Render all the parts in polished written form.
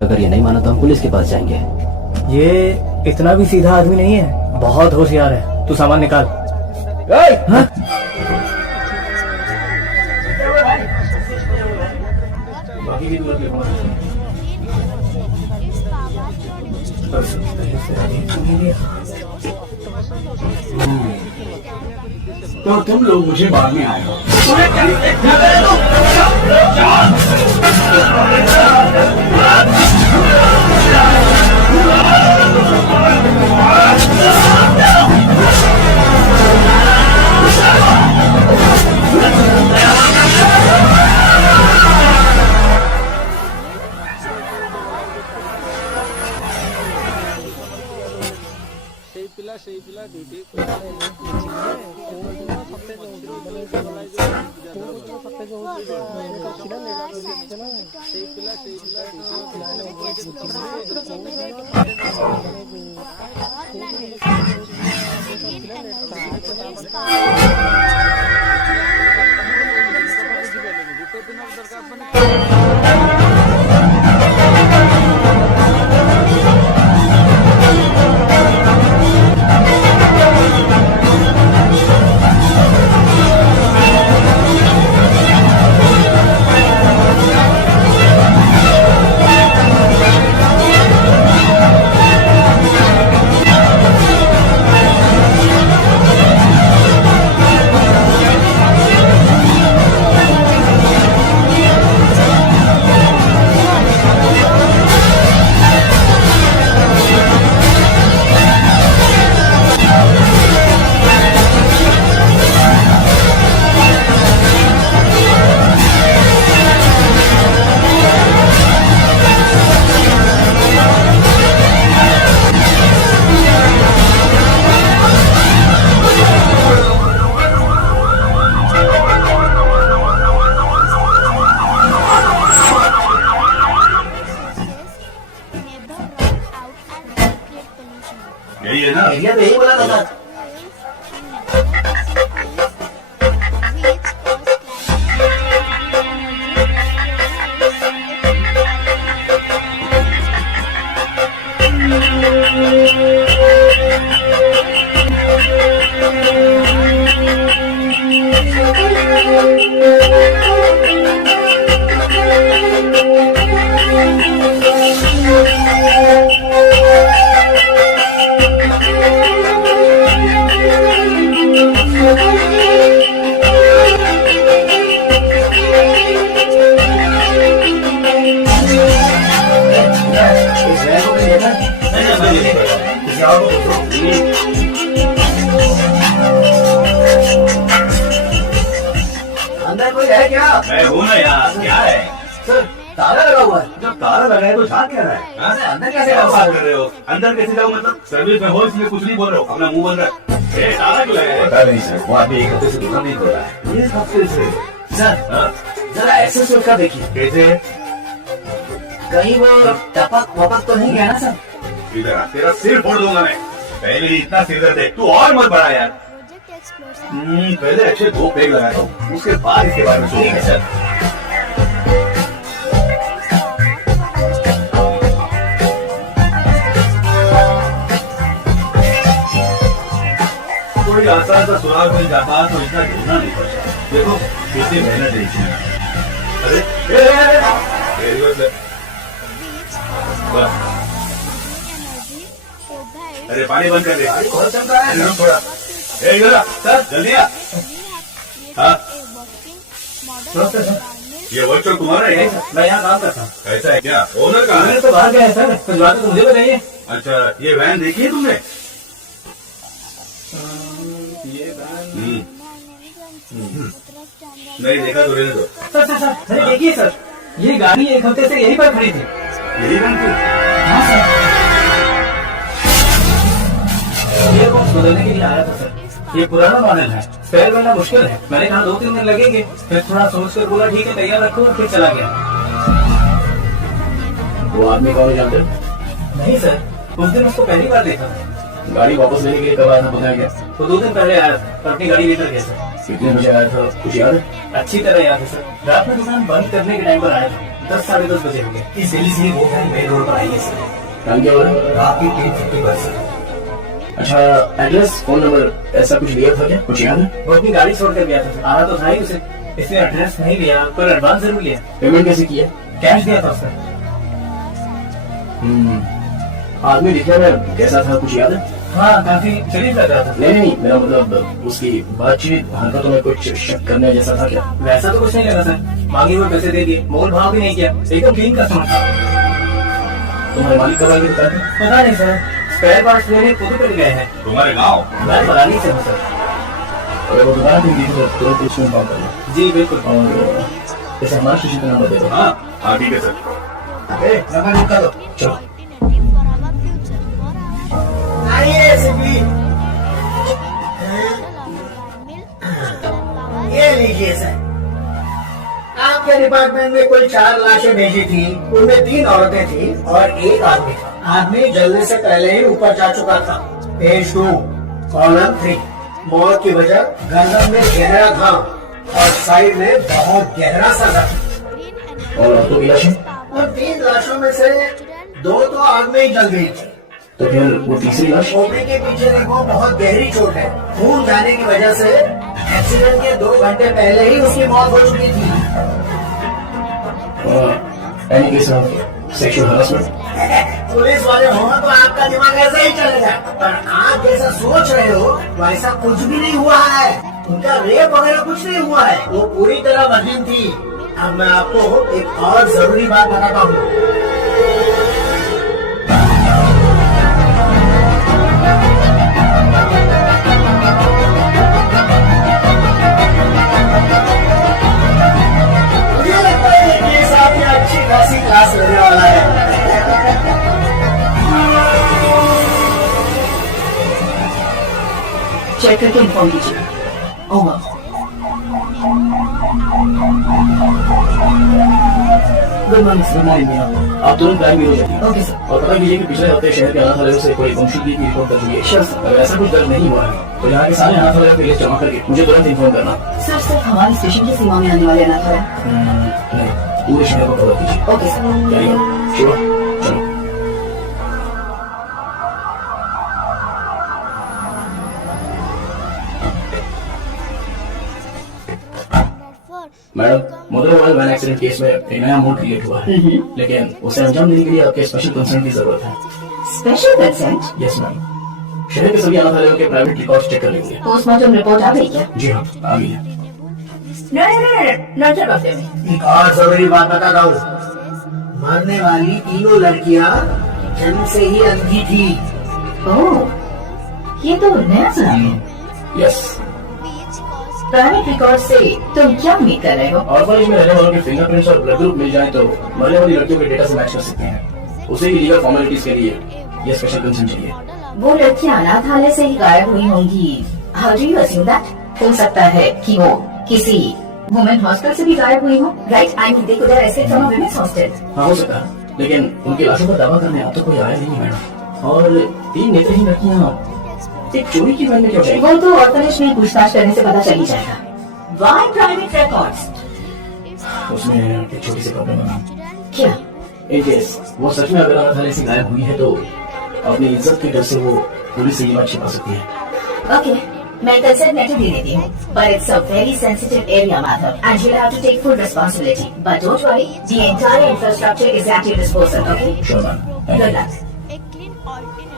अगर ये नहीं माना तो हम पुलिस के पास जाएंगे। ये इतना भी सीधा आदमी नहीं है, बहुत होशियार है। तू सामान निकाल। हाँ? तो तुम लोग मुझे बाद में आए हो। यही है ना? एरिया तो यही बोला था। अंदर कोई है क्या? मैं हूँ ना यार, क्या है? सर ताला लगा हुआ है। जब ताला लगा है तो झाँक क्या रहा है? हाँ? अंदर कैसे क्या जाऊँ? बात कर रहे हो? अंदर कैसे जाऊँ मतलब? सर्विस में हो इसलिए कुछ नहीं बोल रहे हो, अपना मुंह बंद रख। ए, ताला क्यों लगाया है? पता नहीं सर, वो आदमी एक हफ्ते से दुकान नहीं खोल रहा है। ये हफ्ते से? सर हाँ? जरा ऐसे सोच कर देखिए, कैसे? कहीं वो टपक वपक तो नहीं गया ना सर? इधर आ, तेरा सिर फोड़ दूंगा मैं। पहले ही इतना सिर दर्द है, तू और मत बढ़ा यार। पहले अच्छे 2 पेग लगाता हूँ, उसके बाद इसके बारे में सोचेंगे सर। कोई आसान सा सुराग मिल जाता तो इतना ढूंढना नहीं पड़ता। देखो कितनी मेहनत है इसमें। Very good sir. अरे पानी बंद कर दे। बहुत चल रहा है। थोड़ा इधर आ, सर जल्दी आ। हाँ ये वर्कशॉप तुम्हारा है? मैं यहाँ काम करता हूँ। ऐसा है क्या? ओनर कहाँ है? मैंने तो बाहर गया है सर, कुछ बात तो मुझे बताइए। अच्छा ये वैन देखी है तुमने? ये नहीं देखा तो रहने दो। सर सर सर सर देखिए सर, ये गाड़ी एक हफ्ते से यहीं पर खड़ी थी। यही वैन थी? हाँ सर, ये वो बदलने के लिए आया था सर। ये पुराना मॉडल है, स्पेयर करना मुश्किल है। मैंने कहा 2-3 दिन लगेंगे, फिर थोड़ा सोच कर बोला ठीक है तैयार रखो, और फिर चला गया। वो आदमी कौन जानते? नहीं सर, उस दिन उसको पहली बार देखा। गाड़ी वापस लेने के लिए कब आया था पता है क्या? वो 2 दिन पहले आया था और अपनी गाड़ी लेकर गया सर। कितने बजे आया था कुछ याद है? अच्छी तरह याद है सर, रात में दुकान बंद करने के टाइम पर आया था। 10 साढ़े 10 बजे होंगे। इस दिल्ली से वो गाड़ी मेन रोड पर आई है सर। टाइम क्या हो रहा है? रात की 10:50 पर सर। अच्छा, एड्रेस, फोन नंबर ऐसा कुछ लिया था क्या? कुछ याद है? वो अपनी गाड़ी छोड़ कर गया था सर। आना तो था ही उसे, इसने एड्रेस नहीं लिया पर एडवांस जरूर लिया। पेमेंट कैसे किया? कैश दिया था उसने। आदमी दिखने में कैसा था, कुछ याद है? हाँ, काफी शरीफ लग रहा था। नहीं, मेरा मतलब उसकी बातचीत, हरकतों में कुछ शक करने जैसा था क्या? वैसा तो कुछ नहीं लगा सर। मांगे हुए पैसे दे दिए, मोल भाव भी नहीं किया, एकदम क्लीन कस्टमर था। तुम्हारे मालिक कब आएंगे बता दो। पता नहीं सर, स्पेयर पार्ट्स लेने पुदुपल्ली गए हैं। तुम्हारे गाँव? मैं बरानी से हूँ सर। अगर वो दोबारा दिन दिखे तो तुरंत उसमें कॉल कर लो। जी बिल्कुल। और जैसे हमारा स्टेशन का नंबर दे दो। हाँ ठीक है सर। नंबर लिख कर दो। चलो। आइए सिंपली, ये लीजिए सर। आपके डिपार्टमेंट में कुल 4 लाशें भेजी थी, उनमें 3 औरतें थी और 1 आदमी था। आदमी जलने से पहले ही ऊपर जा चुका था। पेज 2 कॉलम 3, मौत की वजह गर्दन में गहरा घाव और साइड में बहुत गहरा सा जख्म। और औरतों की लाशें? और 3 लाशों में से 2 तो आग में ही जल गई थी। तो फिर वो तीसरी लाश? खोपड़ी के पीछे देखो, बहुत गहरी चोट है। खून जाने की वजह से एक्सीडेंट के 2 घंटे पहले ही उसकी मौत हो चुकी थी। Any case of sexual harassment? Police वाले हो तो आपका दिमाग ऐसा ही चलेगा, पर आप जैसा सोच रहे हो वैसा कुछ भी नहीं हुआ है। उनका रेप वगैरह कुछ नहीं हुआ है, वो पूरी तरह मजलूम थी। अब मैं आपको एक और जरूरी बात बताता हूँ। मुझे लगता है कि ये साहब ने अच्छी खासी क्लास लेने वाला है। चेक करके इन्फॉर्म कीजिए। ओवर। गुड मॉर्निंग मियां, आप तुरंत क्राइम ब्यूरो जाइए। Okay sir. और पता कीजिए कि पिछले हफ्ते शहर के अनाथालयों से कोई गुमशुदगी की रिपोर्ट दर्ज हुई है। Sure, sir. अगर ऐसा कुछ दर्ज नहीं हुआ है तो यहाँ के सारे अनाथालयों की लिस्ट जमा करके मुझे तुरंत इन्फॉर्म करना। सर सिर्फ हमारे स्टेशन की सीमा में आने वाले अनाथ है। नहीं, पूरे शहर को कवर कीजिए। Okay sir. जाइए, शिवा, चलो। मैडम, मोटरवाइल वैन एक्सीडेंट केस में एक नया मोड क्रिएट हुआ है, लेकिन उसे अंजाम देने के लिए आपके स्पेशल कंसर्न की जरूरत है। Special consent? यस मैम, शहर के सभी अनाथालयों के प्राइवेट रिकॉर्ड चेक कर लेंगे। पोस्टमार्टम रिपोर्ट आ गई क्या? जी हाँ, आ गई है। नजर बातें में। एक और जरूरी बात बता रहा हूँ, मरने वाली तीनों लड़कियाँ जन्म से ही अंधी थी। ओह, ये तो नया सुना। यस। प्राइवेट रिकॉर्ड से तुम क्या उम्मीद कर रहे हो? ऑर्फनेज में रहने वालों के फिंगरप्रिंट्स और ब्लड ग्रुप मिल जाए तो मरने वाली लड़कियों के डेटा से मैच कर सकते हैं। उसे भी लीगल फॉर्मेलिटीज के लिए ये स्पेशल कंसर्न चाहिए। वो लड़कियां अनाथालय से ही गायब हुई होंगी। How do you assume that? हो सकता है कि वो किसी वुमेन हॉस्टल से भी गायब हुई हो, right? I mean they could have escaped from a women's hostel. हाँ, हो सकता है, लेकिन उनकी लाशों पर दावा करने अब तो कोई आया नहीं मैडम। और 3 नेत्रहीन लड़कियाँ एक चोरी की वैन में क्यों जाएगी? वो तो ऑर्फनेज में पूछताछ करने से पता चल ही जाएगा। Why private records? उसमें एक छोटी सी प्रॉब्लम है। क्या? इन केस वो सच में अगर अनाथालय से गायब हुई है तो अपनी इज्जत के डर से वो पुलिस से ये बात छिपा सकती है। ओके, मैं कंसर्न लेटर दे देती हूँ, but it's a very sensitive area, Madhav, and you'll have to take full responsibility. But don't worry, the entire infrastructure is at your disposal. Okay? Sure ma'am, thank Good you. luck. एक clean alternative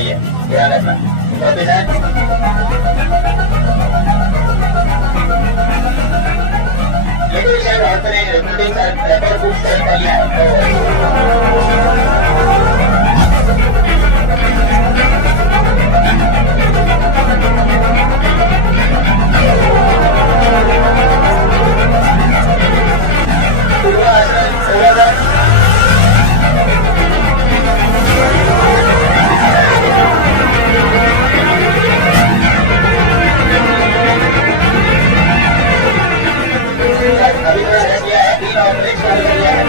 चाहिए, ध्यान रखना। Copy that. Little child orphanage recruiting का paper book set कर लिया है। अभी तो रह गया है 3 ऑपरेशन कर लिया है।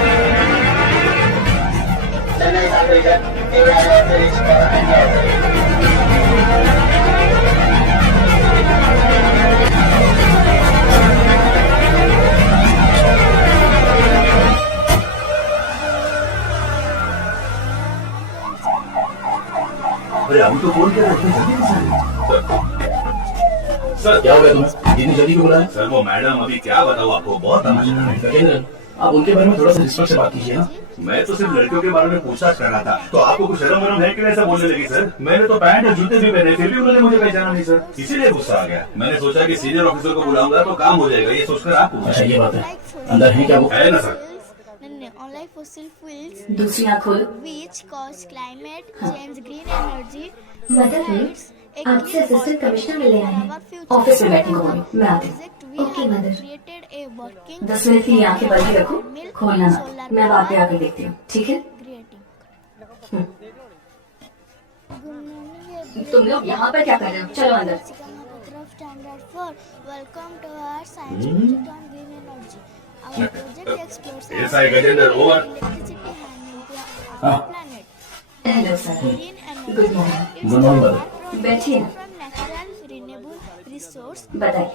चेन्नई सब रीजन एआई ऑपरेशन और एंड अरे हम तो फोन किया था, इतनी जल्दी कैसे आ गए? सर क्या हो गया तुम्हें? इतनी जल्दी क्यों बुलाया? सर वो मैडम अभी क्या बताऊँ आपको, बहुत तमाशा कर रही है। गजेंद्र, आप उनके बारे में थोड़ा सा रिस्पेक्ट से बात कीजिए ना। मैं तो सिर्फ लड़कियों के बारे में पूछताछ कर रहा था, तो आपको कुछ शर्म वरम है कि ऐसा बोलने लगी? सर मैंने तो पैंट और जूते भी पहने, फिर भी उन्होंने मुझे पहचाना नहीं सर, इसीलिए गुस्सा आ गया। मैंने सोचा कि सीनियर ऑफिसर को बुलाऊंगा तो काम हो जाएगा, ये सोचकर आप पूछा। अच्छा ये बात है, अंदर है क्या वो? है ना सर? Unlike fossil fuels, दूसरी आँख खोलो। which cause climate change, green energy, mother provides a आपसे clean असिस्टेंट कमिश्नर मिले आए हैं। our future. ऑफिस में बैठने को बोलो, मैं आती हूँ। Project we Okay, have mother. created a working 10 minute के लिए आंखें बंद ही रखो, खोलना मत। मैं बाद में आके देखती हूँ, ठीक है? creating. तुम लोग यहाँ पर क्या कर रहे हो? चलो अंदर। Standard 4. Welcome to our science project on green energy. Our project explores how Yes, I Gajendra, over. electricity handles हाँ। our planet. Hello sir, Green energy good morning. Good morning mother. बैठिए ना, from natural renewable resource. बताइए।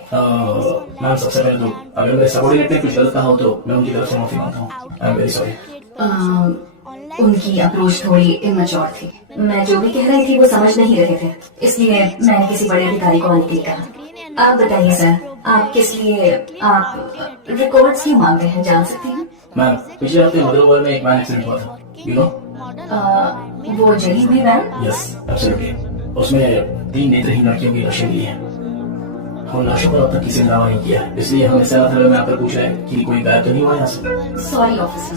Ma'am सबसे पहले तो अगर मेरे subordinate ने कुछ गलत कहा हो तो मैं उनकी तरफ से माफी मांगता हूँ। आई एम वेरी सॉरी। उनकी अप्रोच थोड़ी इमेच्योर थी। मैं जो भी कह रही थी वो समझ नहीं रहे थे, इसलिए मैंने किसी बड़े अधिकारी को आने के लिए कहा। आप बताइए सर, आप किस लिए आप रिकॉर्ड्स क्यों मांग रहे हैं, जान सकती हूँ? मैम पिछले हफ्ते मदरवाल में एक मैन एक्सीडेंट हुआ था, यू नो? वो जली हुई मैम? Yes absolutely. उसमें 3 नेत्रहीन लड़कियों की लाशें मिली हैं। हम लाशों पर अब तक किसी ने दावा नहीं किया, इसलिए हम इस अनाथालय में आकर पूछ रहे हैं कि कोई गायब तो नहीं हुआ यहाँ से। सॉरी ऑफिसर,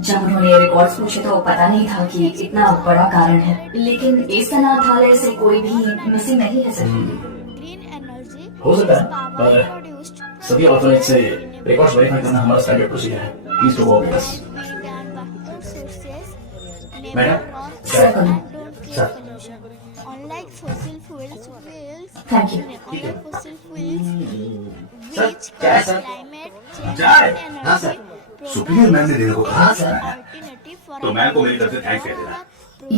जब उन्होंने रिकॉर्ड्स पूछे तो पता नहीं था कि इतना बड़ा कारण है, लेकिन इस अनाथालय से कोई भी मिसिंग नहीं है सर। Green energy हो सकता है, power पर produced सभी ऑर्फनेज से रिकॉर्ड्स वेरीफाई करना हमारा स्टैंडर्ड प्रोसीजर है। Please do work with us. wind and water sources. Madam, sir करो। Sir. Unlike fossil fuels, Thank you. unlike fossil fuels, sir, which क्या है cause सर? climate change चाय? and हाँ, energy, sir. Superior ma'am ने देने को कहा हाँ, सर। alternative for तो मैम को मेरी तरफ से थैंक्स कह देना।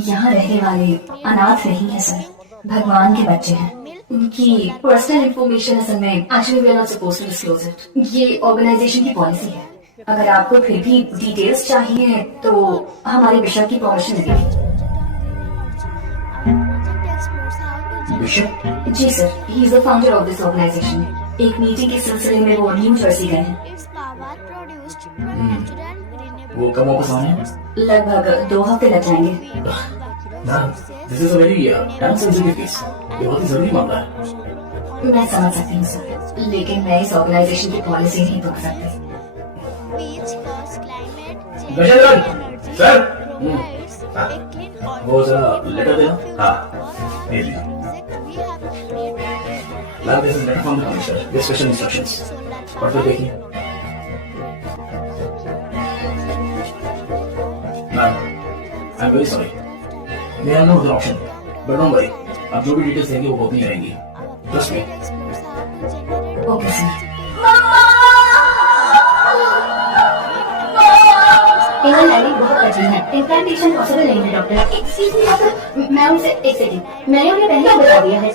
यहाँ रहने वाले अनाथ नहीं है सर, भगवान के बच्चे हैं। उनकी पर्सनल इंफॉर्मेशन असल में actually we are not supposed to disclose it. ये ऑर्गेनाइजेशन की पॉलिसी है। अगर आपको फिर भी डिटेल्स चाहिए तो हमारे बिशप की परमिशन लगेगी। बिशप? जी sir, he is the founder of this organization. एक मीटिंग के सिलसिले में वो न्यू जर्सी गए हैं। its power produced from natural renewable वो कब वापस आने हैं? लगभग 2 हफ्ते लग जाएंगे। Ma'am this is a very time sensitive case, ये बहुत ही जरूरी मामला है। मैं समझ सकती हूँ सर, लेकिन मैं इस ऑर्गेनाइजेशन की पॉलिसी नहीं तोड़ सकती। which cause climate change Gajendra, and energy, sir. provides a clean वो जरा लेटर देना। हाँ, ले लीजिए। project we have created ma'am this is letter from the commissioner with special instructions. पढ़ कर देखिए। Ma'am I am very sorry, there are no other option, but don't worry, आप जो भी डिटेल्स देंगे वो होती रहेंगी। Trust me. explores how to generate okay sir. इन्हें लैंडिंग बहुत कठिन है, इम्प्लांटेशन पॉसिबल नहीं है डॉक्टर। एक्सक्यूज मी डॉक्टर, मैं उनसे एक सेकंड, मैंने उन्हें पहले ही बता दिया है,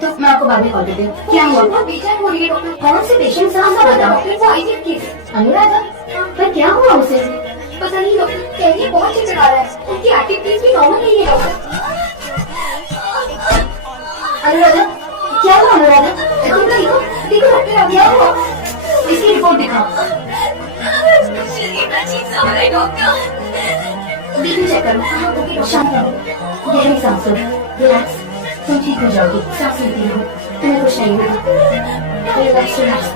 तो मैं आपको बाद में कॉल करती हूँ। क्या हुआ? बेचैन हो रही है डॉक्टर। कौन से पेशेंट से आपका बताओ? वो आईसीयू केस अनुराधा, पर क्या हुआ उसे? पता नहीं डॉक्टर, कहीं बहुत चिढ़ा रहा है, उनकी एक्टिविटीज भी नॉर्मल नहीं है डॉक्टर। अनुराधा, क्या हुआ अनुराधा? देखो देखो देखो डॉक्टर, क्या हुआ? इसकी रिपोर्ट दिखाओ। बीपी चेक करो। हाँ ओके, शांत रहो, गहरी सांस लो, रिलैक्स, तुम ठीक हो जाओगी, सांस लेती रहो, तुम्हें कुछ नहीं होगा, रिलैक्स रिलैक्स।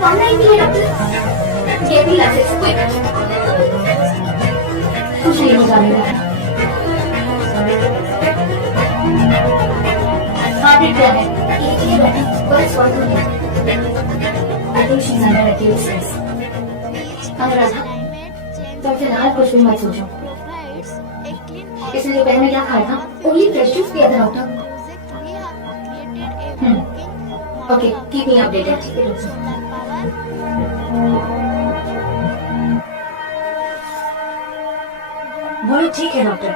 कौन नहीं है डॉक्टर? गेट भी लाइसेंस, क्विक, कुछ नहीं हो जाएगा। हार्ट रेट क्या है? ये डॉक्टर बस वर्क हो गया। I think she is under acute stress. Anuradha, तो फिलहाल कुछ भी मत सोचो। इसलिए पहले क्या खाया था? ओनली फ्रेश जूस पिया था doctor. Okay, keep me updated. बोलो ठीक है doctor.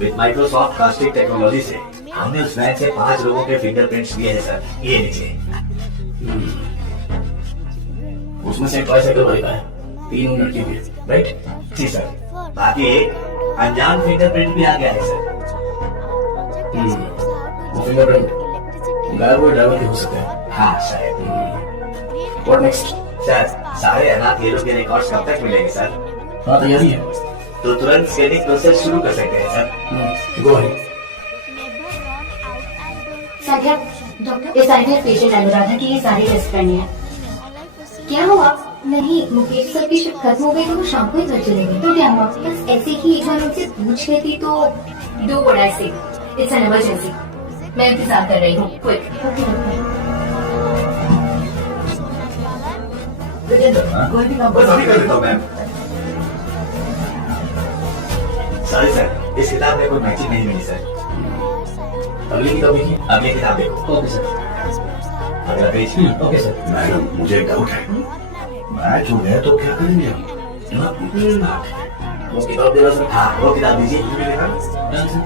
With Microsoft casting technology से हमने उस वैन से 5 लोगों के फिंगरप्रिंट्स लिए हैं सर, ये नीचे। उसमें से ट्राइसाइकिल वाली का है, 3 लड़की भी, राइट? जी सर। बाकी एक अनजान फिंगरप्रिंट भी आ गया है सर। वो फिंगरप्रिंट गायब हुए ड्राइवर के हो सकते हैं। हाँ शायद। What next? सर सारे अनाथ लेलों के रिकॉर्ड्स कब तक मिलेंगे सर? हाँ तैयारी है, तो तुरंत स्कैनिंग प्रोसेस शुरू कर सकते हैं sir. Go ahead. Sandhya, doctor इस साइड पेशेंट अनुराधा की ये सारी टेस्ट करनी है। क्या हुआ? नहीं, मुकेश सर की शिफ्ट खत्म हो गई तो वो शाम को ही घर चले गए। तो क्या हुआ? बस ऐसे ही एक बार उनसे पूछ लेती तो। डू व्हाट आई से, इट्स एन इमरजेंसी। मैं इंतजार कर रही हूँ, क्विक। बस अभी कर देता हूँ मैम। सॉरी सर, इस किताब में कोई मैचिंग नहीं मिली सर। अगली किताब देखिए। अगली किताब देखो। Okay sir. अगला पेज। Okay sir. मैडम मुझे एक डाउट है, मैच हो गया तो क्या करेंगे हम? वो किताब देना सर। हाँ वो किताब दीजिए। Done sir.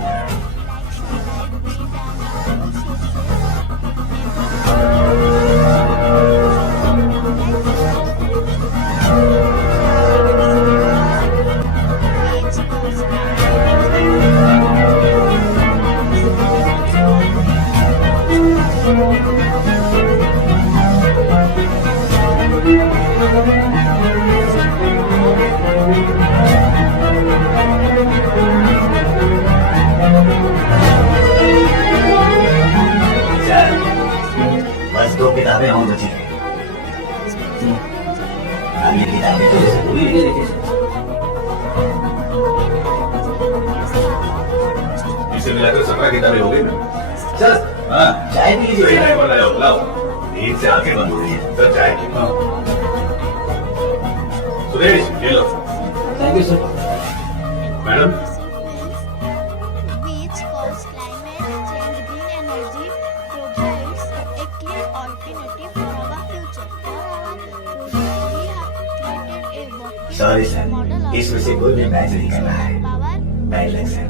बस 2 किताबें और बची हैं। अब ये किताबें तो जरूरी है। इसे मिलाकर 17 किताबें हो गई ना सर हाँ चाय पी लीजिए। चाय वाला लाओ लाओ, नींद से आंखें बंद हो रही है सर। चाय सुरेश ये लो। Thank you sir. Madam Which cause climate change, green energy provides a clean alternative for our future. For our project, we have created a working sorry sir, model of इसमें से कोई भी मैच नहीं करना है। power bad luck sir.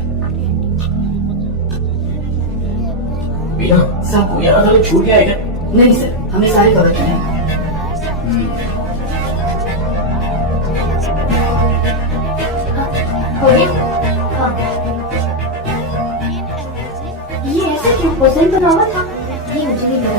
Bina sir, कोई यहाँ तो छूट गया है क्या? नहीं सर, हमने सारे कवर किए हैं। हो गया? हाँ। ये ऐसा क्यों? क्वेश्चन बना हुआ था? ये मुझे नहीं लगा।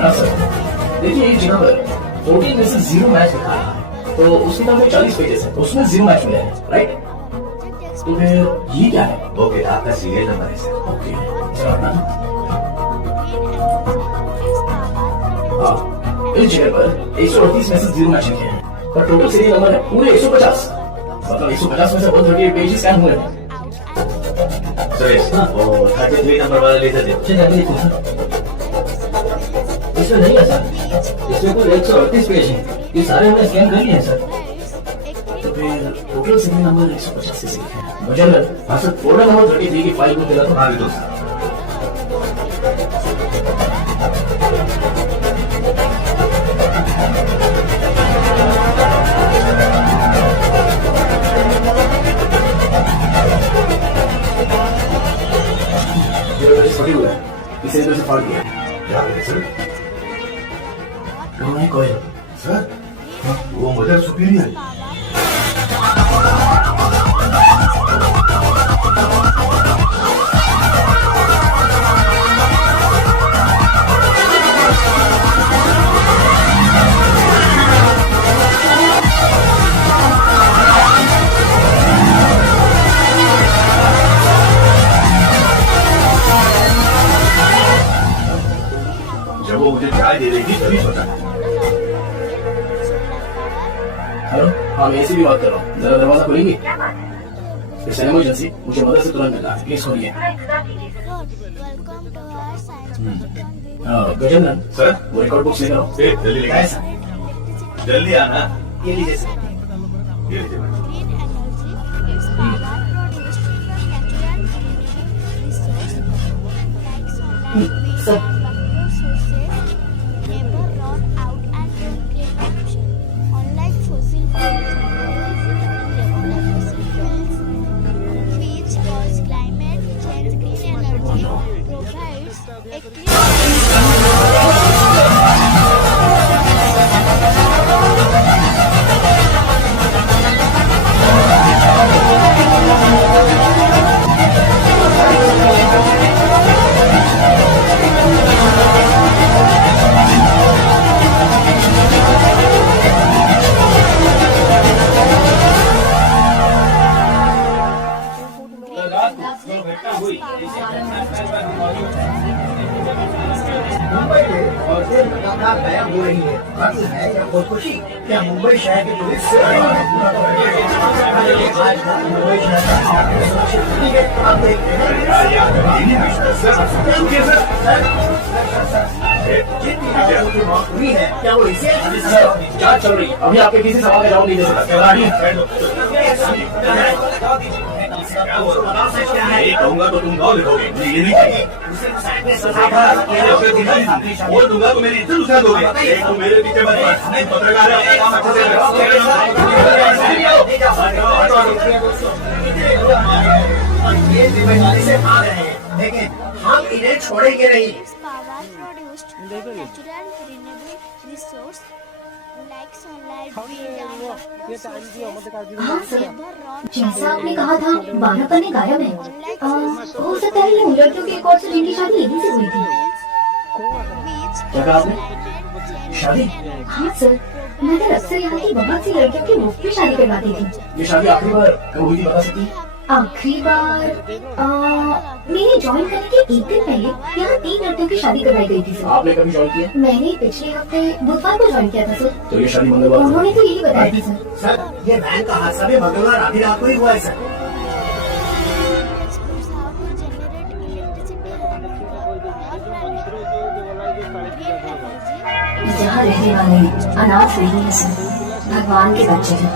हाँ सर, देखिए ये जगह पर 14 में से 0 मैच लिखा रहा है, तो उस किताब में 40 पेजेस है, तो उसमें 0 मैच मिले हैं, राइट? तो फिर ये क्या है? वो किताब का सीरियल नंबर है सर। ओके, चलो अपना। green energy is power हाँ, इस जगह पर 138 में से 0 मैच लिखे हैं, पर टोटल सीरियल नंबर है पूरे 150। मतलब 150 में से 138 पेज स्कैन हुए हैं। सुरेश, वो 33 नंबर वाला लेटर दे। चलिए अभी देखो सर। इसमें नहीं है सर, इसमें कुल 138 पेज हैं, ये सारे हमने स्कैन कर लिए हैं सर। तो फिर टोटल सीरियल नंबर 150 से लिखे हैं। मुजल्लद, हाँ सर, फोल्डर नंबर 33 की फाइल को दिला तो हाँ दो सर। फटे हुए हैं, इसे इधर से फाड़ दिया। क्या है सर? रोना कोयल सर, वो मदर सुपीरियर। जब वो मुझे चाय दे रही थी तभी सोचा। हेलो, हाँ मैं ऐसे भी बात कर रहा हूँ, जरा दरवाजा खोलेंगी? इट्स एन इमरजेंसी, मुझे मदर से तुरंत मिलना है, प्लीज खोलिए। Welcome to our science Gajendra sir, वो रिकॉर्ड बुक्स लेकर आओ। जल्दी लेके आए सर। जल्दी आना। ये लीजिए सर। ये लीजिए madam. green energy is power produced from natural renewable resources like sunlight, wind, Sir. and water sources never run out and don't create pollution. Unlike fossil fuels, which cause climate change, green energy provides a clean Mumbai में और फिर लगातार गायब हो रही है। बाकी है या खुदकुशी? क्या मुंबई शहर की पुलिस से आज मुंबई शहर का आपको सुरक्षित नहीं है? आप देखते हैं जितनी लोगों की मौत हुई है, क्या वो इसे क्या चल रही है? अभी आपके किसी सवाल का जवाब नहीं दे सकता। ये कहूँगा तो तुम गाँव लिखोगे, ये नहीं चाहिए। बोल दूंगा तो मेरी इज्जत उछाल दोगे। एक तो मेरे पीछे मत पड़, पत्रकार है, अपना काम अच्छे से ये जिम्मेदारी से आ रहे हैं, लेकिन हम इन्हें छोड़ेंगे नहीं। power produced from natural renewable resource like sunlight, wind, and water sources हाँ सर, never run जैसा आपने कहा था 12 पन्ने गायब है। हो सकता है ये उन लड़कियों के एक और से जिनकी शादी यहीं से हुई थी। which क्या कहा आपने? शादी? हाँ सर, मैंने अक्सर यहाँ की बहुत सी लड़कियों की मुफ्त में शादी करवाती थी। ये शादी आखिरी बार कब हुई थी बता सकती हैं? आखिरी बार मेरे ज्वाइन करने के एक दिन पहले यहाँ 3 लड़कियों की शादी करवाई गई थी सर। आपने कभी ज्वाइन किया? मैंने पिछले हफ्ते बुधवार को ज्वाइन किया था सर। तो ये शादी मंगलवार को। उन्होंने तो यही बताया था सर। सर, ये वैन का हादसा भी मंगलवार आधी रात को ही हुआ है sir. explores how to generate electricity on our planet. Green energy यहाँ रहने वाले अनाथ नहीं है सर, भगवान के बच्चे हैं।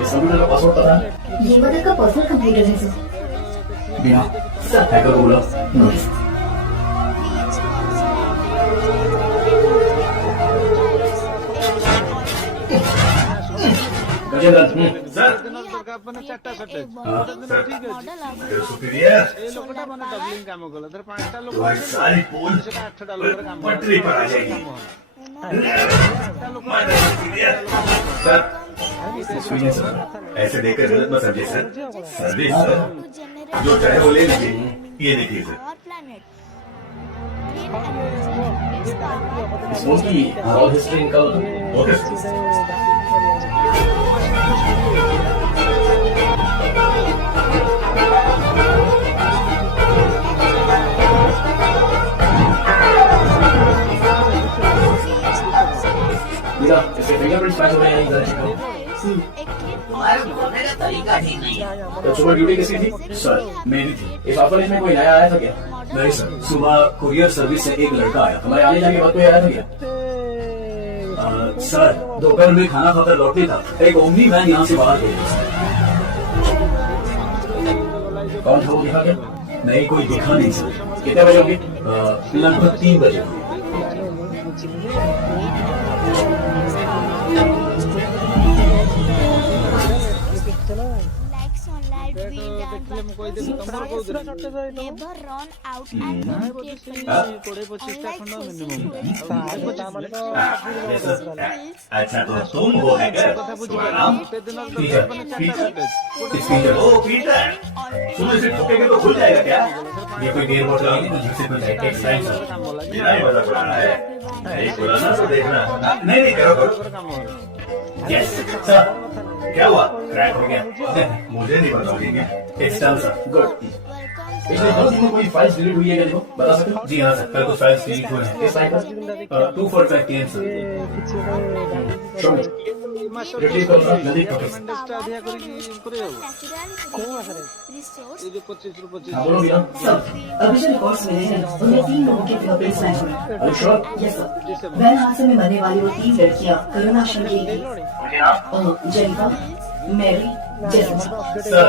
इस कंप्यूटर का पासवर्ड पता है? ये मदर का पर्सनल कंप्यूटर है सर। बिना हैकर को बोला नोटिस। गजेंद्र सर, सुपीरियर तुम्हारी सारी पोल पटरी पर आ जाएगी। सर, एक्सपीरियंस है। ऐसे देखकर गलत मत समझिए सर। सर्विस सर, जो चाहे वो ले लीजिए। ये देखिए sir, our planet. Green energy is power इस फोन की ऑल हिस्ट्री निकालो तो। Okay sir. मीरा इसके फिंगरप्रिंट्स मैच हो रहे हैं नहीं जरा चेक करो। तो सुबह ड्यूटी किसकी थी? सर मेरी थी। इस ऑर्फनेज में कोई नया आया था क्या? नहीं सर, सुबह कुरियर सर्विस से एक लड़का आया। हमारे आने जाने के बाद कोई आया था क्या? सर दोपहर में खाना खाकर लौटने था, एक ओमनी वैन यहाँ से बाहर गई। कौन था वो दिखा क्या? नहीं कोई दिखा नहीं सर। कितने बजे होंगे? लगभग 3 बजे। Like sunlight, wind and water never run out and communicate pollution. Unlike fossil fuels, अच्छा तो तुम हो हैकर, तुम्हारा नाम? पीटर। पीटर। ओ पीटर, सुबह से ठोकेंगे तो खुल जाएगा क्या? ये कोई गेयर बॉटल नहीं तो जिससे कोई टेक्स टाइम सर। मेरा ही बड़ा पुराना है, एक पुराना तो देखना। नहीं नहीं करो करो। Yes sir. क्या हुआ? क्रैक हो गया। मुझे नहीं बताओगे क्या? It's done sir. गुड। पिछले 2 दिन में कोई फाइल्स डिलीट हुई है क्या? देखो बता सकते हो? जी हाँ सर, कल कुछ फाइल्स डिलीट हुए हैं। किस टाइम पर? 245 PM सर। शो में रिट्रीव करो सर जल्दी। ओके हाँ बोलो मीरा। सर अभी जो रिकॉर्ड्स मिले हैं उनमें 3 लोगों के फिंगरप्रिंट्स मैच हुए। Are you sure? Yes sir. Van हादसे में मरने वाली वो 3 लड़कियां करुणाश्रम की थी। Jenifa, Mary, Jessica. Sir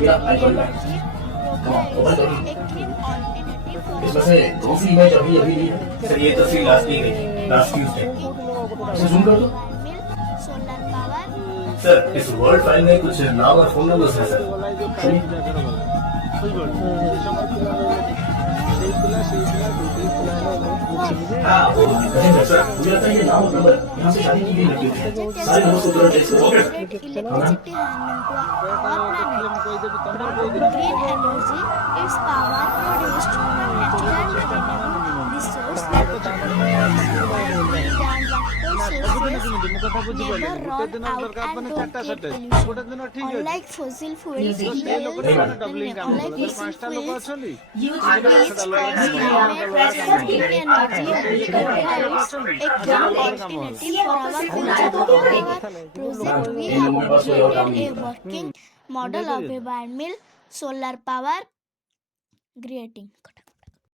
Meera I call back. Come on open करो। इसमें से कौन सी इमेज अभी ली है? सर ये तस्वीर लास्ट दी गई थी, लास्ट ट्यूसडे। इसे जूम कर दो। solar power, सर इस वर्ड फाइल में कुछ नाम और फोन नंबर्स हैं सर। हाँ वो कहेंगे सर मुझे लगता है ये नाम और नंबर यहाँ से शादी की गई लड़की है। सारे नंबर को तुरंत ट्रेस करो। electricity harming to our planet. Green energy is power produced from natural renewable resource like wind and water sources never run out and don't create pollution. Unlike fossil fuels, unlike fossil fuels, use waste causes climate change. Green energy provides a clean alternative for our future. Project we have created a working model of a windmill solar power creating